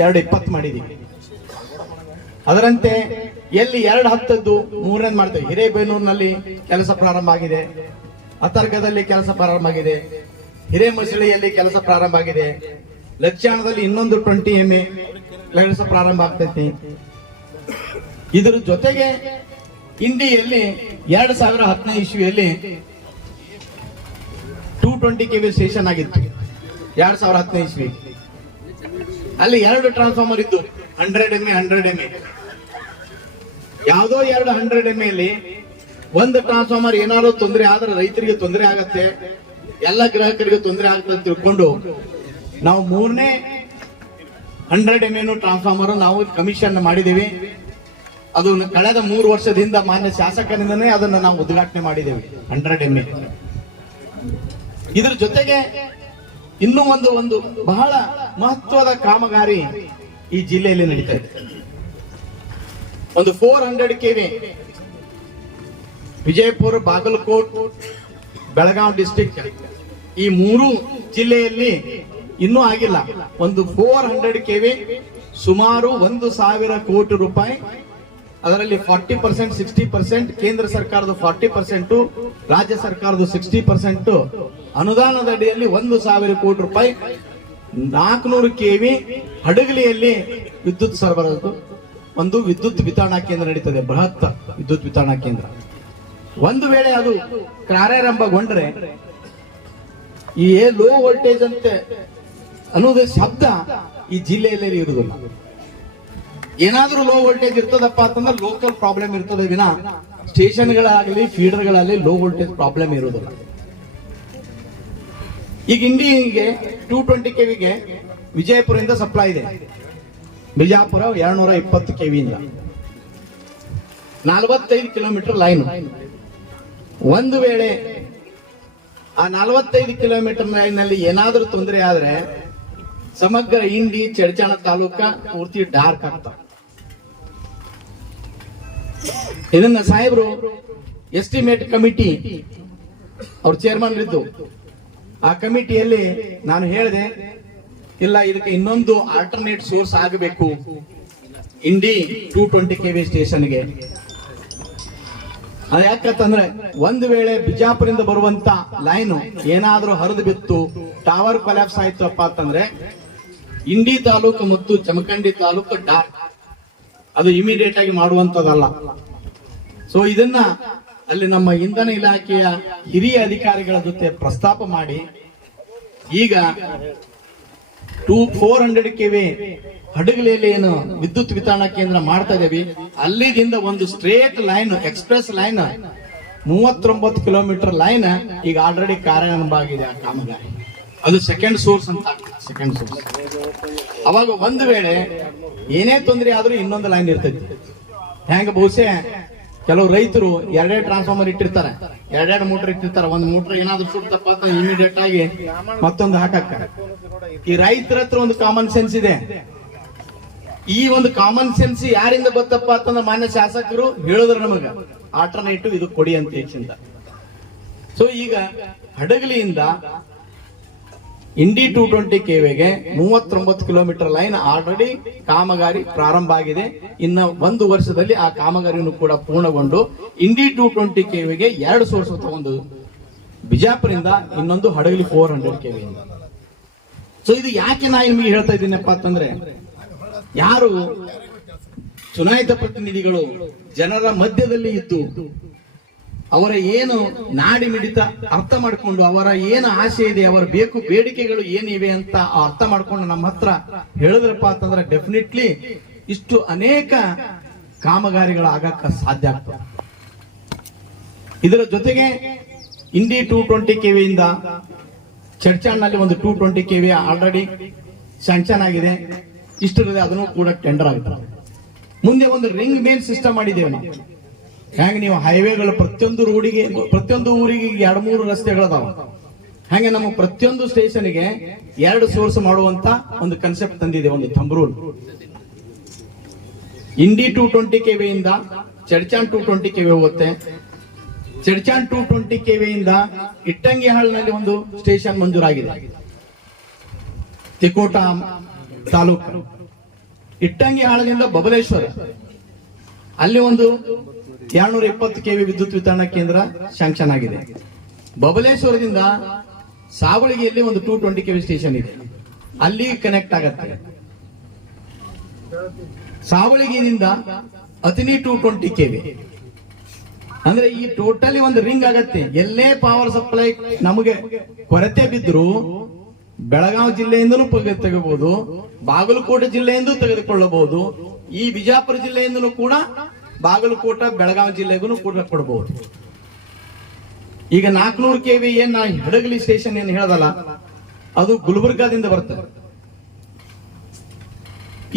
220 ಮಾಡಿದೀವಿ. ಅದರಂತೆ ಎಲ್ಲಿ 210ದ್ದು 3ನೇ ಮಾಡ್ತೇವೆ. ಹಿರೇಬೇನೂರಿನಲ್ಲಿ ಕೆಲಸ ಪ್ರಾರಂಭ ಆಗಿದೆ, ಅತರ್ಗದಲ್ಲಿ ಕೆಲಸ ಪ್ರಾರಂಭ ಆಗಿದೆ, ಹಿರೇಮಸಳಿಯಲ್ಲಿ ಕೆಲಸ ಪ್ರಾರಂಭ ಆಗಿದೆ, ಲಕ್ಷಾಣದಲ್ಲಿ ಇನ್ನೊಂದು 20 MA ಕೆಲಸ ಪ್ರಾರಂಭ ಆಗ್ತೈತಿ. ಇದರ ಜೊತೆಗೆ ಇಂಡಿಯಲ್ಲಿ 2015 ಇಸ್ವಿಯಲ್ಲಿ 220 kV ಸ್ಟೇಷನ್ ಆಗಿತ್ತು. 2015 ಇಸ್ವಿ ಅಲ್ಲಿ 2 ಟ್ರಾನ್ಸ್ಫಾರ್ಮರ್ ಇದ್ದು, 100 MA 100 MA. ಯಾವುದೋ 2 100 MA ಅಲ್ಲಿ ಒಂದು ಟ್ರಾನ್ಸ್ಫಾರ್ಮರ್ ಏನಾದ್ರು ತೊಂದರೆ ಆದ್ರೆ ರೈತರಿಗೆ ತೊಂದರೆ ಆಗತ್ತೆ, ಎಲ್ಲ ಗ್ರಾಹಕರಿಗೆ ತೊಂದರೆ ಆಗುತ್ತೆ ಅಂತ ತಿಳ್ಕೊಂಡು ನಾವು 3ನೇ 100 MA ಟ್ರಾನ್ಸ್ಫಾರ್ಮರ್ ನಾವು ಕಮಿಷನ್ ಮಾಡಿದ್ದೀವಿ. ಅದು ಕಳೆದ 3 ವರ್ಷದಿಂದ ಮಾನ್ಯ ಶಾಸಕರಿಂದನೇ ಅದನ್ನ ನಾವು ಉದ್ಘಾಟನೆ ಮಾಡಿದ್ದೇವೆ 100 MA. ಇದ್ರ ಜೊತೆಗೆ ಇನ್ನೂ ಒಂದು ಬಹಳ ಮಹತ್ವದ ಕಾಮಗಾರಿ ಈ ಜಿಲ್ಲೆಯಲ್ಲಿ ನಡೀತಾ ಇದೆ. ಒಂದು 400 kV ವಿಜಯಪುರ, ಬಾಗಲಕೋಟ್, ಬೆಳಗಾವಿ ಡಿಸ್ಟ್ರಿಕ್ಟ್ ಈ 3 ಜಿಲ್ಲೆಯಲ್ಲಿ ಇನ್ನೂ ಆಗಿಲ್ಲ. ಒಂದು 400 kV ಸುಮಾರು 1,000 ಕೋಟಿ ರೂಪಾಯಿ. ಅದರಲ್ಲಿ 40%, 60% ಕೇಂದ್ರ ಸರ್ಕಾರದ 40%, ರಾಜ್ಯ ಸರ್ಕಾರದ 60% ಅನುದಾನದ ಅಡಿಯಲ್ಲಿ 1,000 ಕೋಟಿ ರೂಪಾಯಿ 400 kV ಹಡಗಲಿಯಲ್ಲಿ ವಿದ್ಯುತ್ ಸರಬರಾಜು ಒಂದು ವಿದ್ಯುತ್ ವಿತರಣಾ ಕೇಂದ್ರ ನಡೀತದೆ, ಬೃಹತ್ ವಿದ್ಯುತ್ ವಿತರಣಾ ಕೇಂದ್ರ. ಒಂದು ವೇಳೆ ಅದು ಕಾರ್ಯಾರಂಭಗೊಂಡ್ರೆ ಈ ಲೋ ವೋಲ್ಟೇಜ್ ಅಂತ ಅನ್ನೋದು ಶಬ್ದ ಈ ಜಿಲ್ಲೆಯಲ್ಲಿ ಇರುವುದಿಲ್ಲ. ಏನಾದ್ರೂ ಲೋ ವೋಲ್ಟೇಜ್ ಇರ್ತದಪ್ಪ ಅಂತಂದ್ರೆ ಲೋಕಲ್ ಪ್ರಾಬ್ಲಮ್ ಇರ್ತದೆ ವಿನ ಸ್ಟೇಷನ್ಗಳಾಗಲಿ ಫೀಡರ್ಗಳಲ್ಲಿ ಲೋ ವೋಲ್ಟೇಜ್ ಪ್ರಾಬ್ಲಮ್ ಇರುವುದಿಲ್ಲ. ಈಗ ಇಂಡಿಗೆ 220 kVಗೆ ವಿಜಯಪುರದಿಂದ ಸಪ್ಲೈ ಇದೆ, ಬಿಜಾಪುರ 220 kV ಇಂದ 45 ಕಿಲೋಮೀಟರ್ ಲೈನ್. ಒಂದು ವೇಳೆ ಆ 45 ಕಿಲೋಮೀಟರ್ ಲೈನ್ ನಲ್ಲಿ ಏನಾದ್ರೂ ತೊಂದರೆ ಆದ್ರೆ ಸಮಗ್ರ ಇಂಡಿ ಚಡಚಾಣ ತಾಲೂಕ ಪೂರ್ತಿ ಡಾರ್ಕ್ ಆಗ್ತದೆ. ಇದನ್ನ ಸಾಹೇಬರು ಎಸ್ಟಿಮೇಟ್ ಕಮಿಟಿ ಅವ್ರ ಚೇರ್ಮನ್ ಇದ್ದು, ಆ ಕಮಿಟಿಯಲ್ಲಿ ನಾನು ಹೇಳಿದೆ, ಇಲ್ಲ ಇದಕ್ಕೆ ಇನ್ನೊಂದು ಆಲ್ಟರ್ನೇಟ್ ಸೋರ್ಸ್ ಆಗಬೇಕು ಇಂಡಿ 220 kV ಸ್ಟೇಷನ್ಗೆ. ಅದು ಯಾಕಂತಂದ್ರೆ ಒಂದು ವೇಳೆ ಬಿಜಾಪುರಿಂದ ಬರುವಂತ ಲೈನ್ ಏನಾದ್ರೂ ಹರಿದು ಬಿತ್ತು, ಟವರ್ ಕೊಲ್ಯಾಪ್ಸ್ ಆಯ್ತಪ್ಪ ಅಂತಂದ್ರೆ ಇಂಡಿ ತಾಲೂಕು ಮತ್ತು ಜಮಖಂಡಿ ತಾಲೂಕು ಡಾರ್ಕ್, ಅದು ಇಮಿಡಿಯೇಟ್ ಆಗಿ ಮಾಡುವಂತದಲ್ಲ. ಸೊ ಇದನ್ನ ಅಲ್ಲಿ ನಮ್ಮ ಇಂಧನ ಇಲಾಖೆಯ ಹಿರಿಯ ಅಧಿಕಾರಿಗಳ ಜೊತೆ ಪ್ರಸ್ತಾಪ ಮಾಡಿ ಈಗ 400 kV ಹಡಗಲಿಯಲ್ಲಿ ಏನು ವಿದ್ಯುತ್ ವಿತರಣಾ ಕೇಂದ್ರ ಮಾಡ್ತಾ ಇದ್ದೇವೆ, ಅಲ್ಲಿದಿಂದ ಒಂದು straight line, express line 39 kilometre line ಈಗ ಆಲ್ರೆಡಿ ಕಾರ್ಯಾರಂಭ ಆಗಿದೆ ಆ ಕಾಮಗಾರಿ. ಅದು ಸೆಕೆಂಡ್ ಸೋರ್ಸ್ ಅಂತ, ಸೆಕೆಂಡ್ ಸೋರ್ಸ್. ಅವಾಗ ಒಂದು ವೇಳೆ ಏನೇ ತೊಂದರೆ ಆದ್ರೂ ಇನ್ನೊಂದು ಲೈನ್ ಇರ್ತೈತಿ. ಹೆಂಗ ಬಹುಶಃ ಕೆಲವು ರೈತರು 2 ಟ್ರಾನ್ಸ್ಫಾರ್ಮರ್ ಇಟ್ಟಿರ್ತಾರೆ, 2 ಮೋಟರ್ ಇಟ್ಟಿರ್ತಾರೆ. ಒಂದು ಮೋಟರ್ ಏನಾದ್ರು ಸುಡ್ತಪ್ಪ ಅಂತ ಇಮಿಡಿಯೇಟ್ ಆಗಿ ಮತ್ತೊಂದು ಹಾಕಕ್ಕ. ಈ ರೈತರ ಹತ್ರ ಒಂದು ಕಾಮನ್ ಸೆನ್ಸ್ ಇದೆ. ಈ ಒಂದು ಕಾಮನ್ ಸೆನ್ಸ್ ಯಾರಿಂದ ಬತ್ತಪ್ಪ ಅಂತಂದ್ರೆ ಮಾನ್ಯ ಶಾಸಕರು ಹೇಳಿದ್ರು ನಮಗ ಆಲ್ಟರ್ನೇಟಿವ್ ಇದು ಕೊಡಿ ಅಂತ ಹೆಚ್ಚಿಂದ. ಸೊ ಈಗ ಹಡಗಲಿಯಿಂದ ಇಂಡಿ 220 kVಗೆ 39 ಕಿಲೋಮೀಟರ್ ಲೈನ್ ಆಲ್ರೆಡಿ ಕಾಮಗಾರಿ ಪ್ರಾರಂಭ ಆಗಿದೆ. ಇನ್ನು 1 ವರ್ಷದಲ್ಲಿ ಆ ಕಾಮಗಾರಿಯನ್ನು ಕೂಡ ಪೂರ್ಣಗೊಂಡು ಇಂಡಿ 220 kVಗೆ 2 ಸೋರ್ಸ್ ತಗೊಂಡು ಬಿಜಾಪುರದಿಂದ ಇನ್ನೊಂದು ಹಡಗಲಿ 400 kV. ಸೊ ಇದು ಯಾಕೆ ನಾ ನಿಮಗೆ ಹೇಳ್ತಾ ಇದ್ದೀನಪ್ಪ ಅಂತಂದ್ರೆ, ಯಾರು ಚುನಾಯಿತ ಪ್ರತಿನಿಧಿಗಳು ಜನರ ಮಧ್ಯದಲ್ಲಿ ಇದ್ದು ಅವರ ಏನು ನಾಡಿ ಮಿಡಿತ ಅರ್ಥ ಮಾಡಿಕೊಂಡು, ಅವರ ಏನು ಆಸೆ ಇದೆ, ಅವರ ಬೇಕು ಬೇಡಿಕೆಗಳು ಏನಿವೆ ಅಂತ ಅರ್ಥ ಮಾಡ್ಕೊಂಡು ನಮ್ಮ ಹತ್ರ ಹೇಳಿದ್ರಪ್ಪ ಅಂತಂದ್ರೆ ಡೆಫಿನೆಟ್ಲಿ ಇಷ್ಟು ಅನೇಕ ಕಾಮಗಾರಿಗಳು ಆಗಕ್ಕ ಸಾಧ್ಯ ಆಗ್ತದೆ. ಇದರ ಜೊತೆಗೆ ಇಂಡಿ 220 kV ಇಂದ ಚಡ್ಚಾಣ್ನಲ್ಲಿ ಒಂದು 220 kV ಆಲ್ರೆಡಿ ಸ್ಯಾಂಕ್ಷನ್ ಆಗಿದೆ. ಇಷ್ಟರಲ್ಲಿ ಅದನ್ನು ಕೂಡ ಟೆಂಡರ್ ಆಗುತ್ತೆ. ಮುಂದೆ ಒಂದು ರಿಂಗ್ ಮೇನ್ ಸಿಸ್ಟಮ್ ಮಾಡಿದ್ದೇವೆ ನಾವು. ಹೆಂಗ ನೀವು ಹೈವೇಗಳು ಪ್ರತಿಯೊಂದು ರೋಡಿಗೆ, ಪ್ರತಿಯೊಂದು ಊರಿಗೆ 2-3 ರಸ್ತೆಗಳದಾವ, ಹಾಗೆ ನಮ್ಮ ಪ್ರತಿಯೊಂದು ಸ್ಟೇಷನ್ಗೆ 2 ಸೋರ್ಸ್ ಮಾಡುವಂತ ಒಂದು ಕನ್ಸೆಪ್ಟ್ ತಂದಿದೆ, ಒಂದು ಥಂಬ್ ರೂಲ್. ಇಂಡಿ 220 kV ಇಂದ ಚಡ್ಚಾನ್ 220 kV ಹೋಗುತ್ತೆ. ಚಡ್ಚಾನ್ 220 kV ಇಂದ ಇಟ್ಟಂಗಿಹಾಳ್ನಲ್ಲಿ ಒಂದು ಸ್ಟೇಷನ್ ಮಂಜೂರಾಗಿದೆ, ತಿಕೋಟ ತಾಲೂಕು. ಇಟ್ಟಂಗಿ ಆಳದಿಂದ ಬಬಲೇಶ್ವರ ಅಲ್ಲಿ ಒಂದು 220 ಕೆವಿ ವಿದ್ಯುತ್ ವಿತರಣಾ ಕೇಂದ್ರ ಶಾಂಕ್ಷನ್ ಆಗಿದೆ. ಬಬಲೇಶ್ವರದಿಂದ ಸಾವಳಗಿಯಲ್ಲಿ ಒಂದು 220 ಕೆವಿ ಸ್ಟೇಷನ್ ಇದೆ, ಅಲ್ಲಿ ಕನೆಕ್ಟ್ ಆಗತ್ತೆ. ಸಾವಳಗಿಯಿಂದ ಅತಿನಿ 220 ಕೆವಿ, ಅಂದ್ರೆ ಈ ಟೋಟಲಿ ಒಂದು ರಿಂಗ್ ಆಗತ್ತೆ. ಎಲ್ಲೇ ಪವರ್ ಸಪ್ಲೈ ನಮಗೆ ಕೊರತೆ ಬಿದ್ರು ಬೆಳಗಾವಿ ಜಿಲ್ಲೆಯಿಂದಲೂ ತೆಗೆಬಹುದು, ಬಾಗಲಕೋಟೆ ಜಿಲ್ಲೆಯಿಂದ ತೆಗೆದುಕೊಳ್ಳಬಹುದು, ಈ ಬಿಜಾಪುರ ಜಿಲ್ಲೆಯಿಂದಲೂ ಕೂಡ ಬಾಗಲಕೋಟೆ ಬೆಳಗಾವಿ ಜಿಲ್ಲೆಗೂ ಕೂಡ ಕೊಡಬಹುದು. ಈಗ 400 ಕೆವಿ ಏನ್ ಹಡಗಲಿ ಸ್ಟೇಷನ್ ಏನ್ ಹೇಳದಲ್ಲ, ಅದು ಗುಲ್ಬರ್ಗಾದಿಂದ ಬರ್ತದೆ.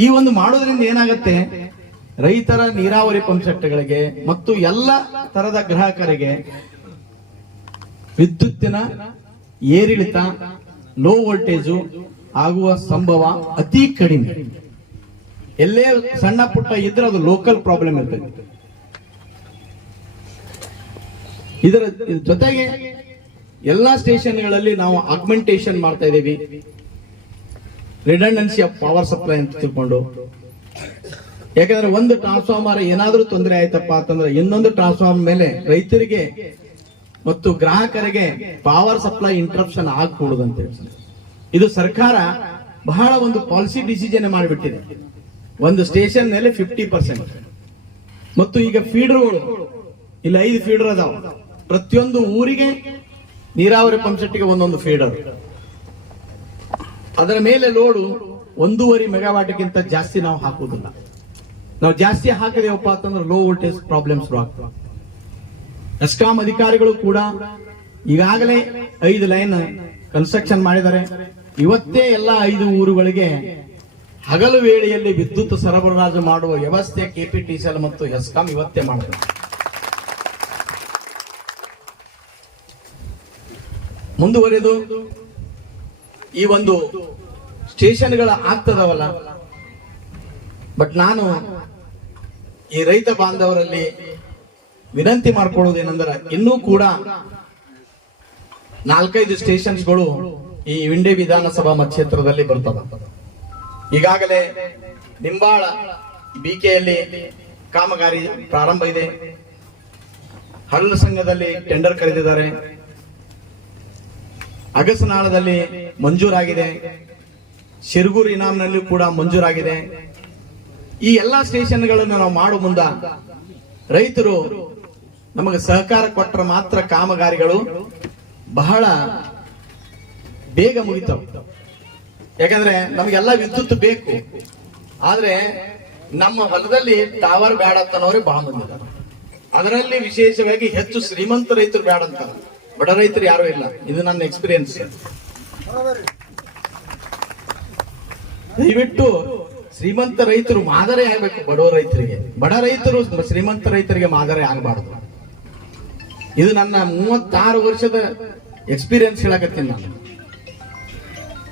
ಈ ಒಂದು ಮಾಡೋದ್ರಿಂದ ಏನಾಗತ್ತೆ, ರೈತರ ನೀರಾವರಿ ಪಂಪ್ ಸೆಟ್ಗಳಿಗೆ ಮತ್ತು ಎಲ್ಲ ತರದ ಗ್ರಾಹಕರಿಗೆ ವಿದ್ಯುತ್ತಿನ ಏರಿಳಿತ, ಲೋ ವೋಲ್ಟೇಜು ಆಗುವ ಸಂಭವ ಅತಿ ಕಡಿಮೆ. ಎಲ್ಲೇ ಸಣ್ಣ ಪುಟ್ಟ ಇದ್ರೆ ಅದು ಲೋಕಲ್ ಪ್ರಾಬ್ಲಮ್ ಇರ್ತದೆ. ಇದರ ಜೊತೆಗೆ ಎಲ್ಲಾ ಸ್ಟೇಷನ್ಗಳಲ್ಲಿ ನಾವು ಆಗ್ಮೆಂಟೇಶನ್ ಮಾಡ್ತಾ ಇದ್ದೀವಿ, ರಿಡಂಡೆನ್ಸಿ ಆಫ್ ಪವರ್ ಸಪ್ಲೈ ಅಂತ ತಿಳ್ಕೊಂಡು. ಯಾಕಂದ್ರೆ ಒಂದು ಟ್ರಾನ್ಸ್ಫಾರ್ಮರ್ ಏನಾದ್ರೂ ತೊಂದರೆ ಆಯ್ತಪ್ಪ ಅಂತಂದ್ರೆ ಇನ್ನೊಂದು ಟ್ರಾನ್ಸ್ಫಾರ್ಮರ್ ಮೇಲೆ ರೈತರಿಗೆ ಮತ್ತು ಗ್ರಾಹಕರಿಗೆ ಪವರ್ ಸಪ್ಲೈ ಇಂಟರಪ್ಷನ್ ಆಗಕೂಡದಂತೆ ಇದು ಸರ್ಕಾರ ಬಹಳ ಒಂದು ಪಾಲಿಸಿ ಡಿಸಿಷನ್ ಮಾಡಿಬಿಟ್ಟಿದೆ. ಒಂದು ಸ್ಟೇಷನ್ ಮೇಲೆ 50%. ಮತ್ತು ಈಗ ಫೀಡರ್ಗಳು ಇಲ್ಲಿ 5 ಫೀಡರ್ ಅದಾವ. ಪ್ರತಿಯೊಂದು ಊರಿಗೆ ನೀರಾವರಿ ಪಂಪ್ ಸೆಟ್ಗೆ ಒಂದೊಂದು ಫೀಡರ್. ಅದರ ಮೇಲೆ ಲೋಡು 1.5 ಮೆಗಾವಾಟ್ಗಿಂತ ಜಾಸ್ತಿ ನಾವು ಹಾಕುವುದಿಲ್ಲ. ನಾವು ಜಾಸ್ತಿ ಹಾಕಿದೇವಪ್ಪ ಅಂತಂದ್ರೆ ಲೋ ವೋಲ್ಟೇಜ್ ಪ್ರಾಬ್ಲಮ್ಸ್ ಆಗ್ತವೆ. ಎಸ್ಕಾಂ ಅಧಿಕಾರಿಗಳು ಕೂಡ ಈಗಾಗಲೇ 5 ಲೈನ್ ಕನ್ಸ್ಟ್ರಕ್ಷನ್ ಮಾಡಿದ್ದಾರೆ. ಇವತ್ತೇ ಎಲ್ಲ 5 ಊರುಗಳಿಗೆ ಹಗಲು ವೇಳೆಯಲ್ಲಿ ವಿದ್ಯುತ್ ಸರಬರಾಜು ಮಾಡುವ ವ್ಯವಸ್ಥೆ ಕೆಪಿಟಿಸಿಎಲ್ ಮತ್ತು ಎಸ್ಕಾಂ ಇವತ್ತೇ ಮಾಡಿದೆ. ಮುಂದುವರೆದು ಈ ಒಂದು ಸ್ಟೇಷನ್ಗಳ ಆಗ್ತದವಲ್ಲ, ಬಟ್ ನಾನು ಈ ರೈತ ಬಾಂಧವರಲ್ಲಿ ವಿನಂತಿ ಮಾಡ್ಕೊಳ್ಳೋದೇನೆಂದ್ರೆ ಇನ್ನೂ ಕೂಡ 4-5 ಸ್ಟೇಷನ್ಸ್ಗಳು ಈ ವಿಂಡೆ ವಿಧಾನಸಭಾ ಮತಕ್ಷೇತ್ರದಲ್ಲಿ ಬರ್ತವೆ. ಈಗಾಗಲೇ ನಿಂಬಾಳ ಬಿಕೆಯಲ್ಲಿ ಕಾಮಗಾರಿ ಪ್ರಾರಂಭ ಇದೆ. ಹಳ್ಳ ಸಂಘದಲ್ಲಿ ಟೆಂಡರ್ ಕರೆದಿದ್ದಾರೆ. ಅಗಸನಾಳದಲ್ಲಿ ಮಂಜೂರಾಗಿದೆ. ಶಿರಗೂರು ಇನಾಮ್ನಲ್ಲಿ ಕೂಡ ಮಂಜೂರಾಗಿದೆ. ಈ ಎಲ್ಲಾ ಸ್ಟೇಷನ್ಗಳನ್ನು ನಾವು ಮಾಡೋ ಮುಂದ ರೈತರು ನಮಗೆ ಸಹಕಾರ ಕೊಟ್ಟರೆ ಮಾತ್ರ ಕಾಮಗಾರಿಗಳು ಬಹಳ ಬೇಗ ಮುಗಿತಾವ. ಯಾಕಂದ್ರೆ ನಮಗೆಲ್ಲ ವಿದ್ಯುತ್ ಬೇಕು, ಆದ್ರೆ ನಮ್ಮ ಹೊಲದಲ್ಲಿ ಟವರ್ ಬೇಡ ಅಂತನವ್ರಿಗೆ ಬಹಳ ಮಂದಿ ಇದ್ದಾರೆ. ಅದರಲ್ಲಿ ವಿಶೇಷವಾಗಿ ಹೆಚ್ಚು ಶ್ರೀಮಂತ ರೈತರು ಬೇಡ ಅಂತ, ಬಡ ರೈತರು ಯಾರು ಇಲ್ಲ. ಇದು ನನ್ನ ಎಕ್ಸ್ಪೀರಿಯನ್ಸ್. ದಯವಿಟ್ಟು ಶ್ರೀಮಂತ ರೈತರು ಮಾದರಿ ಆಗ್ಬೇಕು ಬಡವ ರೈತರಿಗೆ, ಬಡ ರೈತರು ಶ್ರೀಮಂತ ರೈತರಿಗೆ ಮಾದರಿ ಆಗಬಾರ್ದು. ಇದು ನನ್ನ 36 ವರ್ಷದ ಎಕ್ಸ್ಪೀರಿಯನ್ಸ್ ಹೇಳಕತ್ತೀನಿ ನಾನು.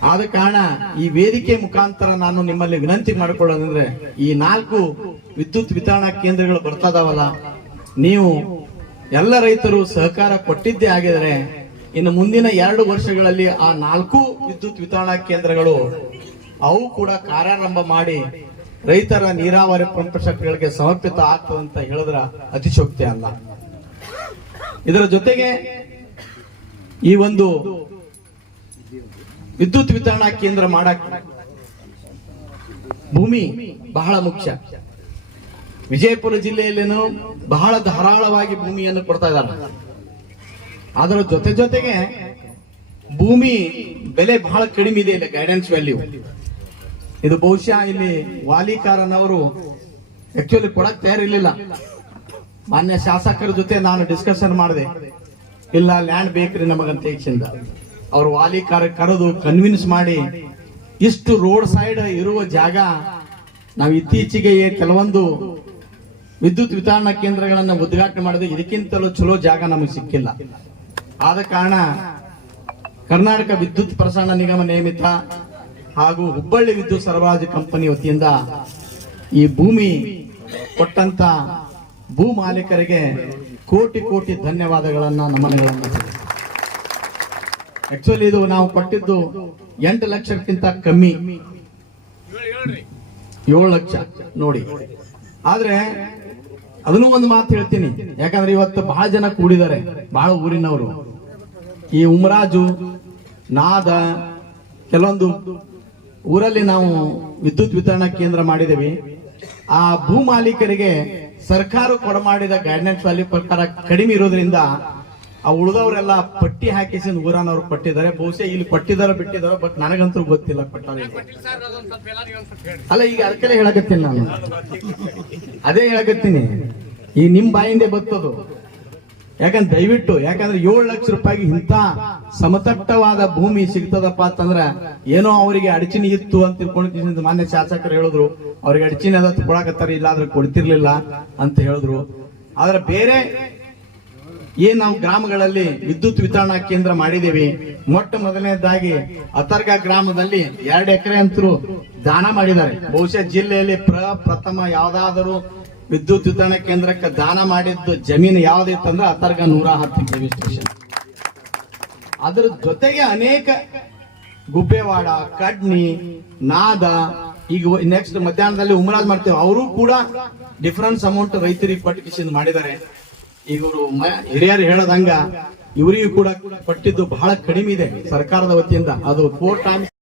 ಆದ ಕಾರಣ ಈ ವೇದಿಕೆ ಮುಖಾಂತರ ನಾನು ನಿಮ್ಮಲ್ಲಿ ವಿನಂತಿ ಮಾಡಿಕೊಳ್ಳೋದಂದ್ರೆ, ಈ 4 ವಿದ್ಯುತ್ ವಿತರಣಾ ಕೇಂದ್ರಗಳು ಬರ್ತದವಲ್ಲ, ನೀವು ಎಲ್ಲ ರೈತರು ಸಹಕಾರ ಕೊಟ್ಟಿದ್ದೇ ಆಗಿದರೆ ಇನ್ನು ಮುಂದಿನ 2 ವರ್ಷಗಳಲ್ಲಿ ಆ 4 ವಿದ್ಯುತ್ ವಿತರಣಾ ಕೇಂದ್ರಗಳು ಅವು ಕೂಡ ಕಾರ್ಯಾರಂಭ ಮಾಡಿ ರೈತರ ನೀರಾವರಿ ಪಂಪ್ ಸೆಟ್ಗಳಿಗೆ ಸಮರ್ಪಿತ ಆಗ್ತದಂತ ಹೇಳಿದ್ರ ಅತಿಶೋಕ್ತಿ ಅಲ್ಲ. ಇದರ ಜೊತೆಗೆ ಈ ಒಂದು ವಿದ್ಯುತ್ ವಿತರಣಾ ಕೇಂದ್ರ ಮಾಡಕ್ ಭೂಮಿ ಬಹಳ ಮುಖ್ಯ. ವಿಜಯಪುರ ಜಿಲ್ಲೆಯಲ್ಲೇನು ಬಹಳ ಧಾರಾಳವಾಗಿ ಭೂಮಿಯನ್ನು ಕೊಡ್ತಾ ಇದ್ದಾರೆ. ಅದರ ಜೊತೆಗೆ ಭೂಮಿ ಬೆಲೆ ಬಹಳ ಕಡಿಮೆ ಇದೆ ಇಲ್ಲಿ, ಗೈಡೆನ್ಸ್ ವ್ಯಾಲ್ಯೂ. ಇದು ಬಹುಶಃ ಇಲ್ಲಿ ವಾಲಿಕಾರನವರು ಆಕ್ಚುಲಿ ಕೊಡಕ್ ತಯಾರಿರ್ಲಿಲ್ಲ. ಮಾನ್ಯ ಶಾಸಕರ ಜೊತೆ ನಾನು ಡಿಸ್ಕಷನ್ ಮಾಡಿದೆ, ಇಲ್ಲ ಲ್ಯಾಂಡ್ ಬೇಕ್ರಿ ನಮಗಂತ ಹೆಚ್ಚಿಂದ ಅವ್ರು ವಾಲಿಕಾರ ಕರೆದು ಕನ್ವಿನ್ಸ್ ಮಾಡಿ ಇಷ್ಟು ರೋಡ್ ಸೈಡ್ ಇರುವ ಜಾಗ ನಾವು ಇತ್ತೀಚೆಗೆ ಕೆಲವೊಂದು ವಿದ್ಯುತ್ ವಿತರಣಾ ಕೇಂದ್ರಗಳನ್ನ ಉದ್ಘಾಟನೆ ಮಾಡಿದ್ರೆ ಇದಕ್ಕಿಂತಲೂ ಚಲೋ ಜಾಗ ನಮಗೆ ಸಿಕ್ಕಿಲ್ಲ. ಆದ ಕಾರಣ ಕರ್ನಾಟಕ ವಿದ್ಯುತ್ ಪ್ರಸರಣ ನಿಗಮ ನೇಮಿತ ಹಾಗೂ ಹುಬ್ಬಳ್ಳಿ ವಿದ್ಯುತ್ ಸರಬರಾಜು ಕಂಪನಿ ವತಿಯಿಂದ ಈ ಭೂಮಿ ಕೊಟ್ಟಂತ ಭೂ ಮಾಲೀಕರಿಗೆ ಕೋಟಿ ಕೋಟಿ ಧನ್ಯವಾದಗಳನ್ನ, ನಮನಗಳನ್ನ. ಆಕ್ಚುಲಿ ಇದು ನಾವು ಕೊಟ್ಟಿದ್ದು 8 ಲಕ್ಷಕ್ಕಿಂತ ಕಮ್ಮಿ, 7 ಲಕ್ಷ ನೋಡಿ. ಆದ್ರೆ ಅದನ್ನು ಒಂದು ಮಾತು ಹೇಳ್ತೀನಿ, ಯಾಕಂದ್ರೆ ಇವತ್ತು ಬಹಳ ಜನ ಕೂಡಿದ್ದಾರೆ, ಬಹಳ ಊರಿನವರು. ಈ ಉಮರಾಜು, ನಾದ, ಕೆಲವೊಂದು ಊರಲ್ಲಿ ನಾವು ವಿದ್ಯುತ್ ವಿತರಣಾ ಕೇಂದ್ರ ಮಾಡಿದೇವಿ. ಆ ಭೂ ಮಾಲೀಕರಿಗೆ ಸರ್ಕಾರ ಕೊಡಮಾಡಿದ ಗೈಡ್ಲೈನ್ಸ್ ವ್ಯಾಲ್ಯೂ ಪ್ರಕಾರ ಕಡಿಮೆ ಇರೋದ್ರಿಂದ ಆ ಉಳಿದವರೆಲ್ಲ ಪಟ್ಟಿ ಹಾಕಿಸಿ ಊರನವ್ರು ಪಟ್ಟಿದ್ದಾರೆ. ಬಹುಶಃ ಇಲ್ಲಿ ಪಟ್ಟಿದಾರ ಬಿಟ್ಟಿದಾರ, ಬಟ್ ನನಗಂತೂ ಗೊತ್ತಿಲ್ಲ ಪಟ್ಟಾರೆ. ಅಲ್ಲ, ಈಗ ಅದಕ್ಕೆಲ್ಲ ಹೇಳಕತ್ತೀನಿ ನಾನು, ಅದೇ ಹೇಳಕತ್ತೀನಿ. ಈ ನಿಮ್ ಬಾಯಿಂದೆ ಬರ್ತದು. ಯಾಕಂದ್ರೆ ದಯವಿಟ್ಟು, ಯಾಕಂದ್ರೆ 7 ಲಕ್ಷ ರೂಪಾಯಿಗೆ ಇಂಥ ಸಮತಟ್ಟವಾದ ಭೂಮಿ ಸಿಗ್ತದಪ್ಪ ಅಂತಂದ್ರ ಏನೋ ಅವರಿಗೆ ಅಡಚಣೆ ಇತ್ತು ಅಂತ ತಿಳ್ಕೊಂಡು ಮಾನ್ಯ ಶಾಸಕರು ಹೇಳಿದ್ರು, ಅವ್ರಿಗೆ ಅಡಚಣೆ ಅದ ಕೊಡಕತ್ತಾರ, ಇಲ್ಲಾಂದ್ರೆ ಕೊಡ್ತಿರ್ಲಿಲ್ಲ ಅಂತ ಹೇಳಿದ್ರು. ಆದ್ರೆ ಬೇರೆ ಏನ್ ನಾವು ಗ್ರಾಮಗಳಲ್ಲಿ ವಿದ್ಯುತ್ ವಿತರಣಾ ಕೇಂದ್ರ ಮಾಡಿದೇವಿ. ಮೊಟ್ಟ ಮೊದಲನೇದಾಗಿ ಅತರ್ಗ ಗ್ರಾಮದಲ್ಲಿ 2 ಎಕರೆ ಅಂತರೂ ದಾನ ಮಾಡಿದ್ದಾರೆ. ಬಹುಶಃ ಜಿಲ್ಲೆಯಲ್ಲಿ ಪ್ರಥಮ ಯಾವ್ದಾದರೂ ವಿದ್ಯುತ್ ವಿತರಣಾ ಕೇಂದ್ರಕ್ಕೆ ದಾನ ಮಾಡಿದ್ದು ಜಮೀನು ಯಾವ್ದಿತ್ತಂದ್ರೆ ಅತರ್ಗ 110 ಕೆವಿ ಸ್ಟೇಷನ್. ಅದ್ರ ಜೊತೆಗೆ ಅನೇಕ ಗುಬ್ಬೇವಾಡ, ಕಡ್ನಿ, ನಾದ, ಈಗ ನೆಕ್ಸ್ಟ್ ಮಧ್ಯಾಹ್ನದಲ್ಲಿ ಉಮರಾಜ್ ಮಾಡ್ತೇವೆ, ಅವರು ಕೂಡ ಡಿಫರೆನ್ಸ್ ಅಮೌಂಟ್ ರೈತರಿಗೆ ಪಟ್ಟಿಸಿಂದ ಮಾಡಿದ್ದಾರೆ. ಈಗ ಇವರು ಹಿರಿಯರು ಹೇಳದಂಗ ಇವರಿಗೂ ಕೂಡ ಪಟ್ಟಿದ್ದು ಬಹಳ ಕಡಿಮೆ ಇದೆ ಸರ್ಕಾರದ ವತಿಯಿಂದ. ಅದು 4 ಟೈಮ್ಸ್